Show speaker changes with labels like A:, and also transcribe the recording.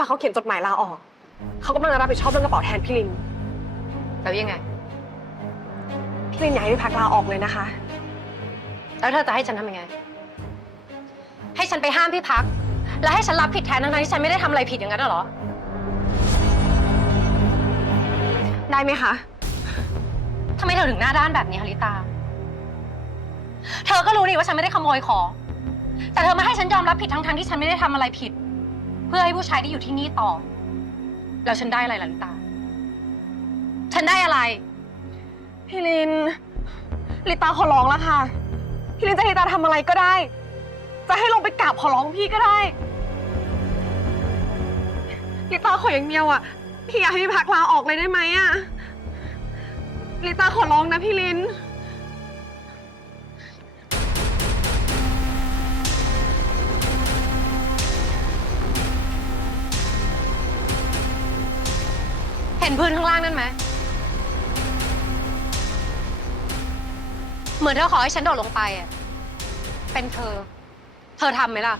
A: พักเขาเขียนจดหมายลาออก เขากำลังจะรับผิดชอบเรื่องกระเป๋าแทนพี่ลิน
B: แล้วยังไง
A: พี่ลินอยากให้พี่พักลาออกเลยนะคะ
B: แล้วเธอจะให้ฉันทำยังไง ให้ฉันไปห้ามพี่พัก แล้วให้ฉันรับผิดแทนทั้งๆที่ฉันไม่ได้ทำอะไรผิดอย่างนั้นน่ะเหรอ
A: ได้ไหมคะ
B: ทำไมเธอถึงหน้าด้านแบบนี้ฮาริตา เธอก็รู้นี่ว่าฉันไม่ได้ขโมยของ แต่เธอมาให้ฉันยอมรับผิดทั้งๆที่ฉันไม่ได้ทำอะไรผิด เพื่อให้ผู้ชายที่อยู่ที่นี่ต่อ แล้วฉันได้อะไรล่ะลิตา ฉันได้อะไร
A: พี่ลิน ลิตาขอร้องแล้วค่ะ พี่ลินจะให้ลิตาทำอะไรก็ได้ จะให้ลงไปกราบขอร้องพี่ก็ได้ ลิตาขออย่างเดียวอะ พี่อยากให้พี่พักลาออกเลยได้ไหมอะ ลิตาขอร้องนะพี่ลิน
B: นพื้นข้างล่างนั่นไหม เหมือนเธอขอให้ฉันโดดลงไปอะเป็นเธอ เธอทำไหมล่ะ